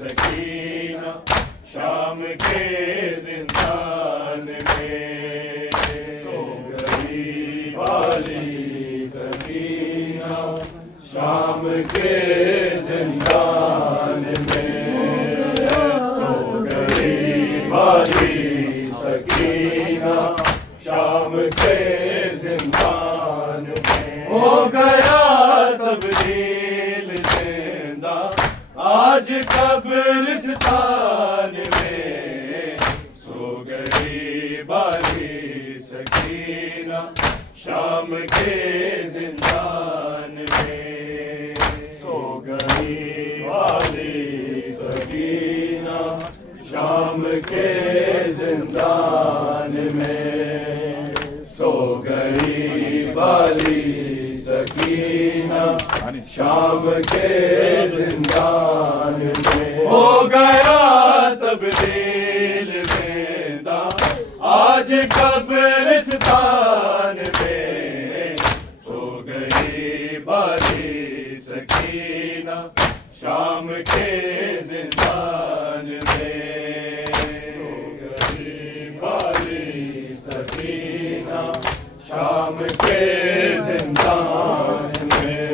सकीना शाम के जिंदान में। सो गई वाली सकीना शाम के जिंदान में। सो गई वाली सकीना शाम के जिंदान में। हो गया तब्दील जिंदा आज कब्रिस्तान में। सो गई बाली सकीना शाम के जिंदान में। सो गई वाली सकीना शाम के जिंदान में। सो गई बाली सकीना शाम के जिंदान में। हो गया तब्दील जिंदा आज कब्रिस्तान में। सो गई बाली सकीना शाम के जिंदान में। सो गई बाली सकीना शाम के जिंदान में।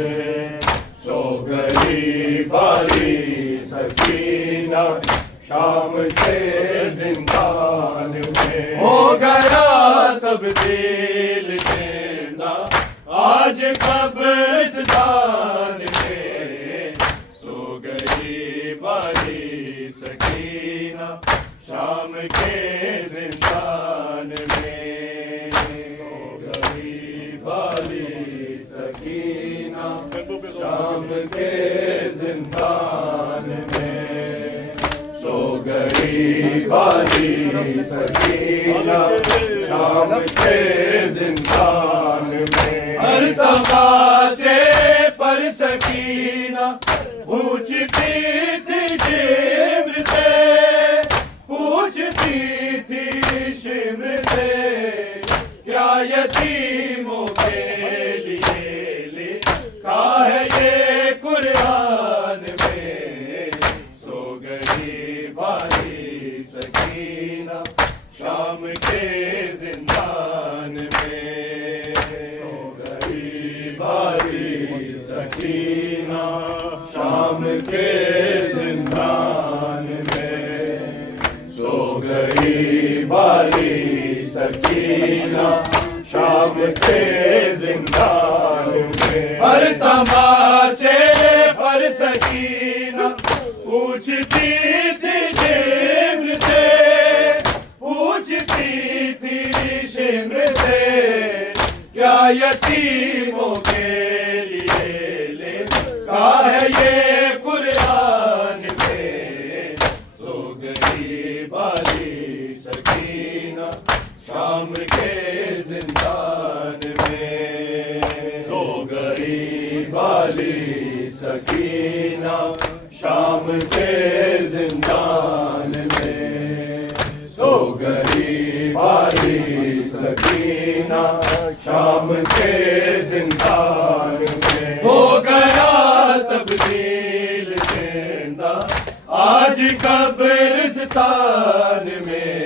सो गई बाली सकीना शाम के जिंदान में। हो गया तब्दील जिंदा आज कब्रिस्तान में। सो गई बाली सकीना शाम के जिंदान में। सो गई बाली सकीना शाम के जिंदान में। सो गई बाली सकीना शाम के जिंदान में। हर तमाशे पर सकीना पूछती थी शिमर से, पूछती थी शिमर से, क्या यतीमों के लिए लिखा है ये कुरान में। सो गई बाली सकीना शाम के जिंदान में। सो गई बाली सकीना शाम के जिंदान में। सो गई बाली सकीना शाम के जिंदान में। हर तमाचे पर सकीना पूछती थी शिमर से, पूछती थी शिमर से, क्या यतीमों के लिए लिखा है ये कुरान में। सो गई बाली सकीना शाम के जिंदान में। सो गई बाली सकीना शाम के जिंदान में। सो गई बाली सकीना शाम के जिंदान में। हो गया तब्दील जिंदा आज कब्रिस्तान में।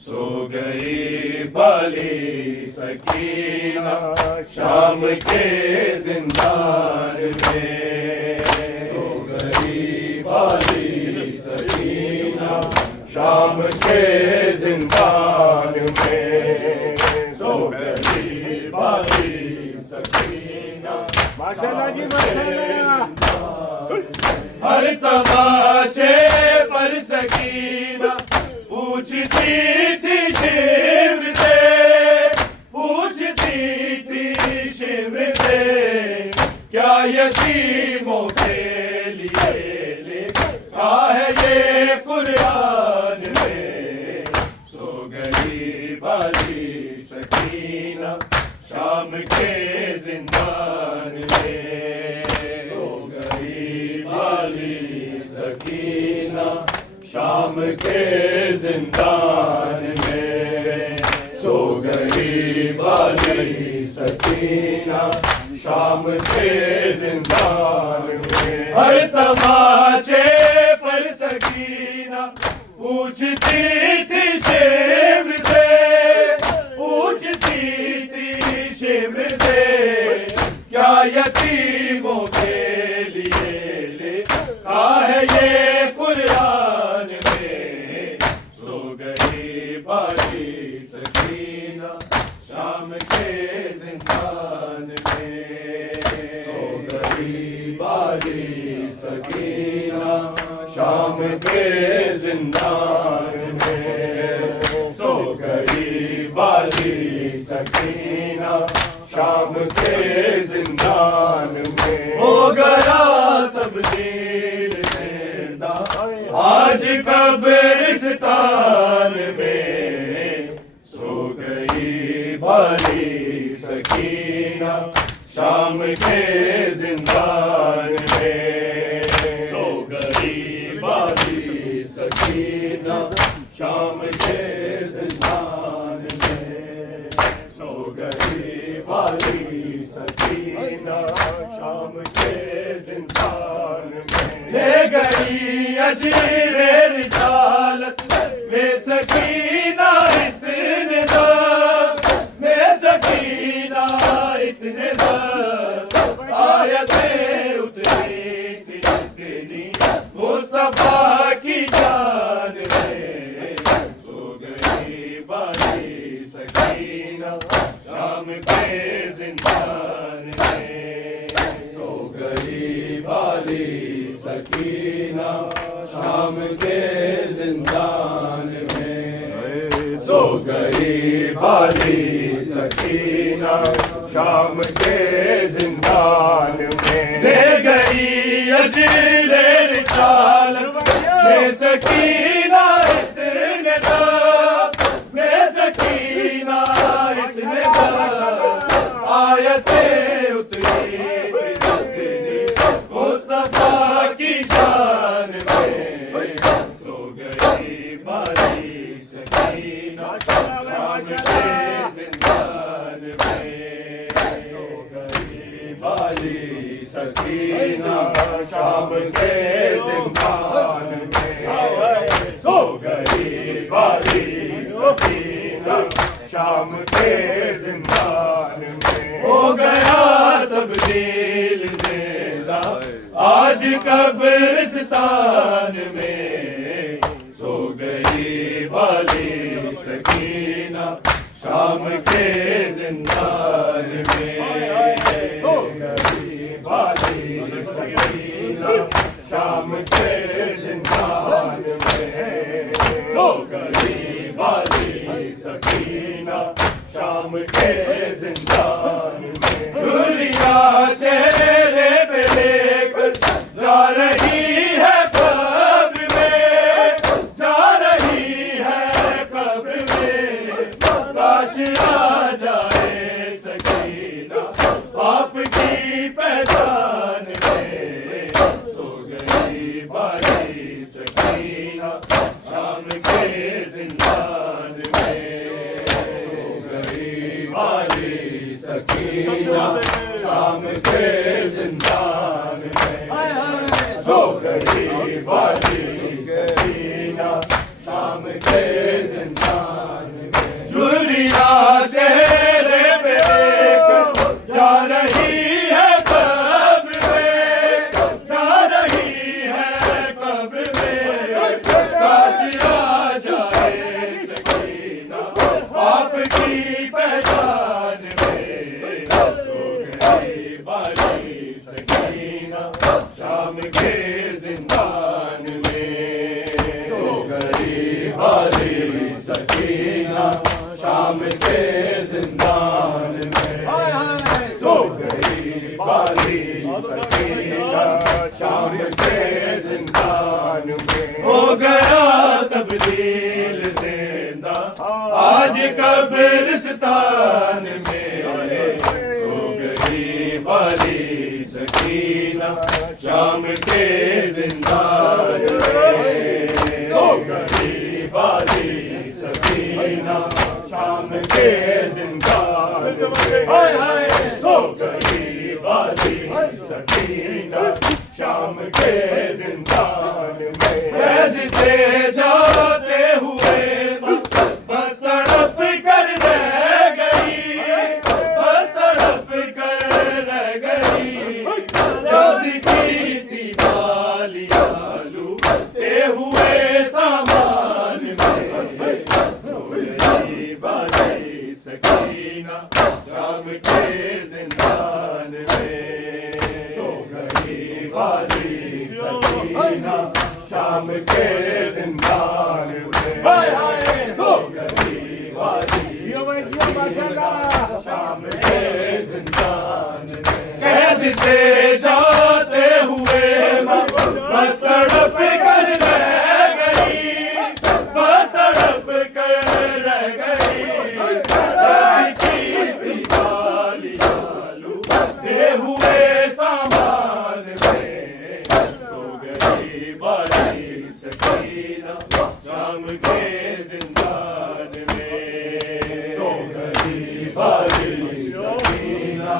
सो गई बाली सकीना शाम के जिंदान में। सो गई बाली सकीना शाम के जिंदान में। सो गई बाली सकीना माशाल्लाह जी माशाल्लाह। हर तमाचे पर सकीना पूछती थी शिमर से, पूछती थी शिमर से, क्या यतीमों के लिए लिखा है ये कुरान में। सो गई बाली सकीना शाम के जिंदान में। सो गई बाली सकीना शाम के जिंदान में। सो गई बाली सकीना शाम के जिंदान में। हर तमाचे सकीना पूछती थी शिमर से, पूछती थी शिमर से, क्या यतीमों के लिए लिखा है ये कुरान में। सो गई बाली सकीना शाम के जिंदान में, सो गई बाली सकीना शाम के जिंदान में, सो गई बाली सकीना शाम के जिंदान में। हो गया तब्दील जिंदा आज कब्रिस्तान में, सो गई बाली सकीना शाम के जिंदान में, सो गई बाली सकीना शाम के जिंदान में, सो गई बाली सकीना शाम के जिंदान में। ले गई अजरे रिसालत में सकीना इतने दर, में सकीना इतने दर, आयतें उतरी थी इतनी मुस्तफा की जान में। सो गई बाली सकीना शाम के जिंदान में, सो गई बाली सकीना शाम के जिंदान में, सो गई बाली सकीना शाम के जिंदान में। ले गई अजरे रिसालत में सकीना इतने दर, में सकीना इतने दर, आयतें उतरी थी मुस्तफा की शान में। सो गई बाली सकीना शाम के जिंदान में, सो गई बाली सकीना शाम के जिंदान में, सो गई बाली सकीना शाम के जिंदान में। हो गया तब्दील जिंदा आज कब्रिस्तान में, सो गई बाली सकीना शाम के जिंदान में, सो गई बाली सकीना शाम के जिंदान में, सो गई बाली सकीना शाम के जिंदान में। झुर्रियां चेहरे पे लेकर जा रही है कब्र में, जा रही है कब्र में, काश आ जाए सकीना आपकी पहचान में। सो गई बाली सकीना शाम के जिंदान में, सो गई बाली सकीना शाम के जिंदान में, सो गई बाली सकीना शाम के जिंदान में। झुर्रियां चेहरे पे लेकर जा रही है कब्र में, जा रही है कब्र में, काश आ जाए सकीना आपकी पहचान में। सो गई बाली सकीना शाम के जिंदान में, सो गई बाली सकीना शाम के जिंदान में, सो गई बाली सकीना शाम के जिंदान में। हो गया तब्दील जिंदा आज कब्रिस्तान में, सो गई बाली सकीना शाम के जिंदान में, सो गई बाली सकीना शाम के जिंदान में, सो गई बाली सकीना शाम के जिंदान में। से जाते हुए बस तड़प कर रह गई, बस तड़प कर रह गई। जब दिखी थी बाली लूटते हुए सामान में, सो गई बाली सकीना शाम के जिंदान में, सो गई बाली सकीना शाम के जिंदान में, सो गई बाली सकीना शाम के जिंदान में। कैद से जाते हुए बस तड़प कर रह गई, बस तड़प कर रह गई। लूटते हुए सामान में, सो गई बाली सकीना शाम के जिंदान में, सो गई बाली सकीना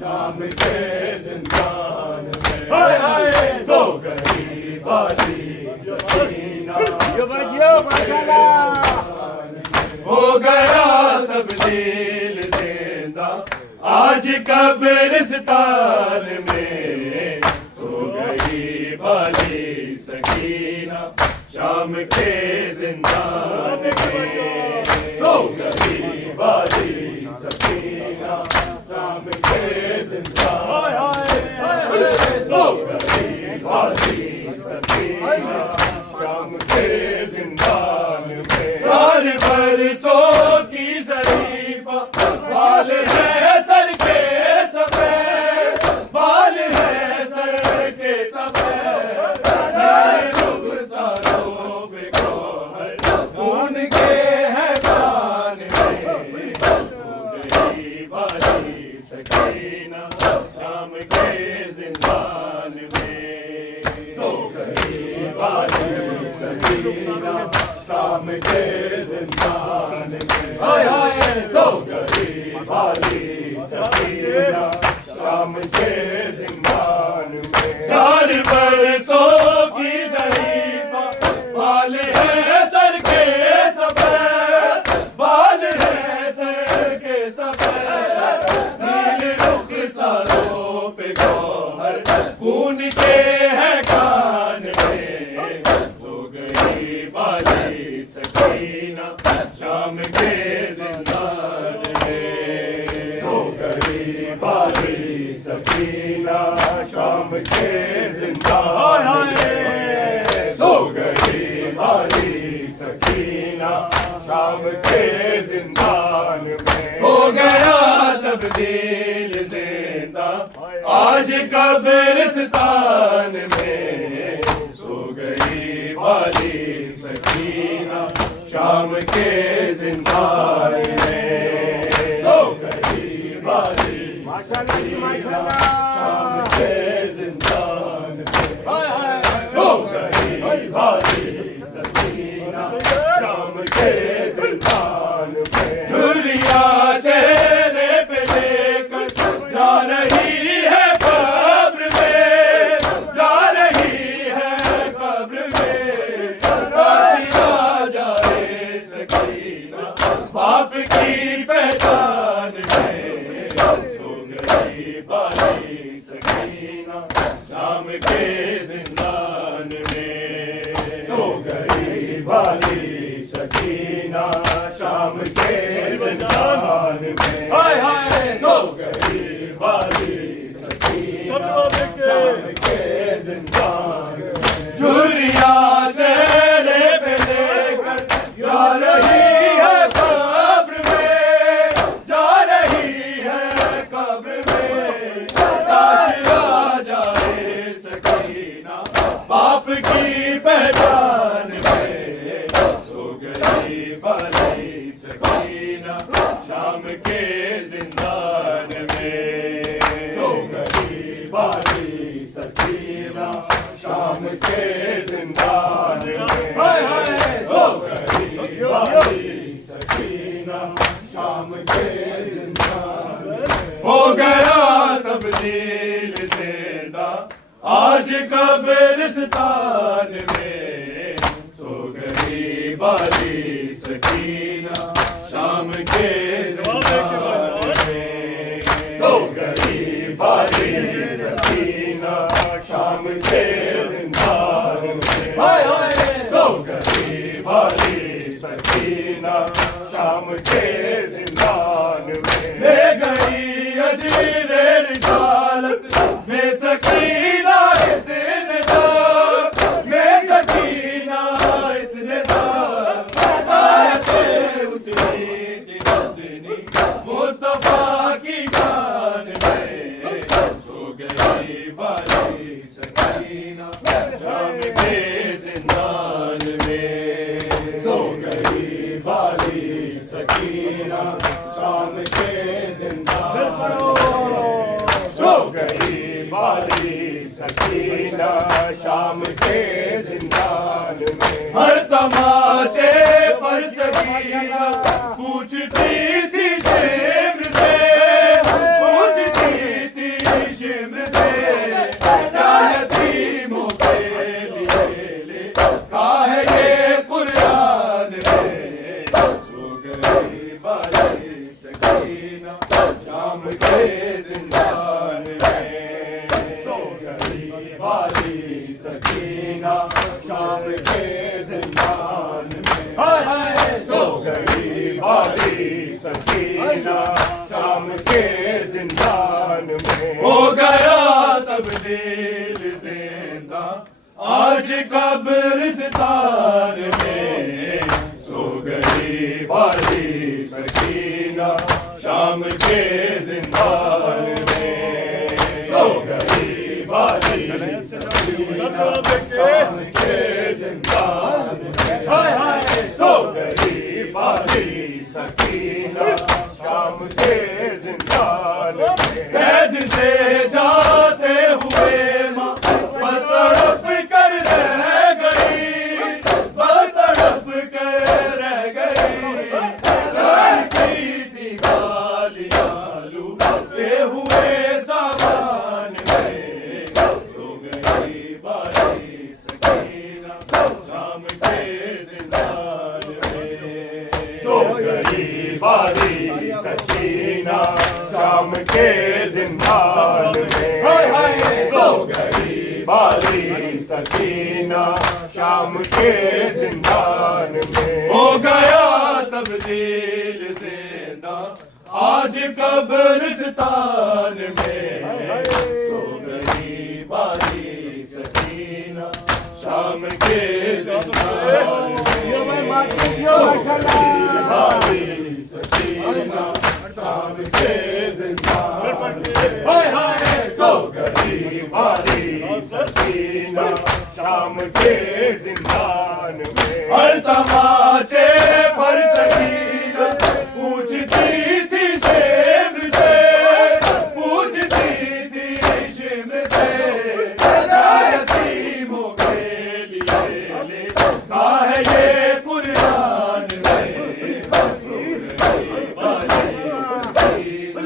शाम के जिंदान में, सो गई बाली सकीना हो गया तब्दील जिंदा आज कब्रिस्तान में, सो गई बाली सकीना शाम के जिंदान में, सो गई बाली सकीना शाम के जिंदान में, सो गई बाली सकीना शाम के जिंदान में। 4 बरसों की ज़रीफ़ा बाल है सर के सफेद, बाल है सर के सफेद। मेरे रुखसारों पे गौहर खून के है कान में, सो गई बाली सकीना शाम के जिंदान में, सो गई बाली सकीना शाम के जिंदान में, सो गई बाली सकीना शाम के जिंदान में। 4 बरसों की ज़रीफ़ा बाल है सर के सफेद, बाल है सर के सफेद। नील रुखसारों पे गौहर खून के है कान में, सो गई बाली सकीना शाम के जिंदान में, सो गई बाली सकीना शाम के जिंदान में, सो गई बाली सकीना शाम के जिंदान में। हो गया तब्दील जिंदा आज कब्रिस्तान में, सो गई बाली सकीना शाम के जिंदान में, सो गई बाली सकीना शाम के जिंदान में, सो गई बाली सकीना शाम के जिंदान में। झुर्रियाँ चेहरे पे लेकर जा रही है कब्र में, जा रही है कब्र में। काशिया जाए सकीना बाप की पहचान में, सो गई बाली सकीना शाम के जिंदान में, सो गई बाली सकीना शाम के जिंदान में, सो गई बाली सकीना शाम के जिंदान में। झुर्रियाँ चेहरे पे लेकर जा रही है कब्र में, जा रही है कब्र में। काशिया जाए सकीना बाप की पहचान में, सो गई बाली सकीना शाम के जिंदान में, सो गई बाली सकीना शाम के जिंदान में, सो गई बाली सकीना शाम के जिंदान में। हो गया तब्दील जिंदा आज कब्रिस्तान में, सो बाली सकीना शाम के जिंदान में, सो गई बाली सकीना शाम के जिंदान में, सो गई बाली सकीना शाम के जिंदान में। ले गई अजीरे रिसालत में सकीना इतने दाग, में सकीना इतने दाग, आयतें उतरी थी मदनी मुस्तफा की शान में, सो गई बाली सकीना शाम के जिंदान में, सो गई बाली सकीना शाम के जिंदान में, सो गई बाली सकीना शाम के जिंदान में। हर तमाचे पर सकीना पूछती थी शिम्र से, पूछती थी शिम्र से, क्या यतीमों के लिए लिखा है ये कुरान में, सो गई बाली सकीना शाम के जिंदान में, सो गई बाली सकीना शाम के जिंदान में, सो गई बाली सकीना शाम के जिंदान में। हो गया तब्दील जिंदा आज कब्रिस्तान में, सो गई बाली सकीना शाम के जिंदान में, सो गई बाली सकीना शाम के जिंदान में, सो गई बाली सकीना शाम के जिंदान में। कैद से जाते हुए माँ बस तड़प कर रह गई, बस तड़प कर रह गई, लड़की थी गालियाँ लूटते हुए सामान में, सो गई बाली सकीना शाम के जिंदान में, सो गई बाली सकीना शाम के जिंदान में, सो गई बाली सकीना शाम के जिंदान में। हो गया तब्दील जिंदा आज कब्रिस्तान में, सो गई बाली सकीना शाम के जिंदान में, सो गई बाली सकीना शाम के जिंदान में, सो गई बाली सकीना शाम के जिंदान में। हर तमाचे पर सकीना पूछती थी शिम्र से, पूछती थी शिम्र से, क्या यतीमों के लिए लिखा है ये कुरान में, सो गई बाली सकीना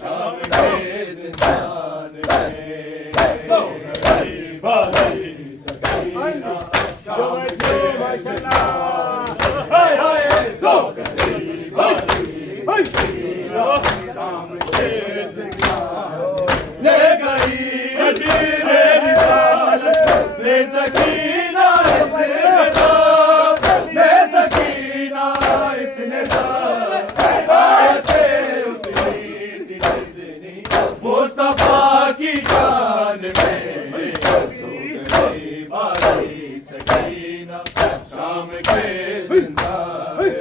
शाम के जिंदान में, सो गई बाली सकीना शाम के जिंदान में, सो गई बाली सकीना शाम के जिंदान में। ले गई अजीरे रिसालत में सकीना इतने दाग, में सकीना इतने दाग, आयतें उतरी थी मदनी मुस्तफा की शान में, सो गई बाली सकीना शाम के जिंदान में,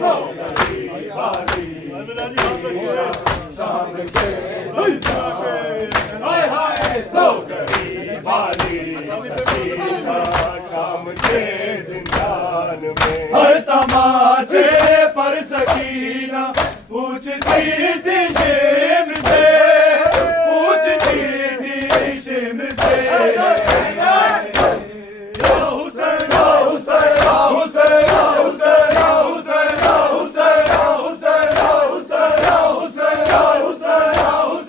सो गई बाली सकीना शाम के जिंदान में, सो गई बाली सकीना शाम के जिंदान में। हर तमाचे पर सकीना पूछती थी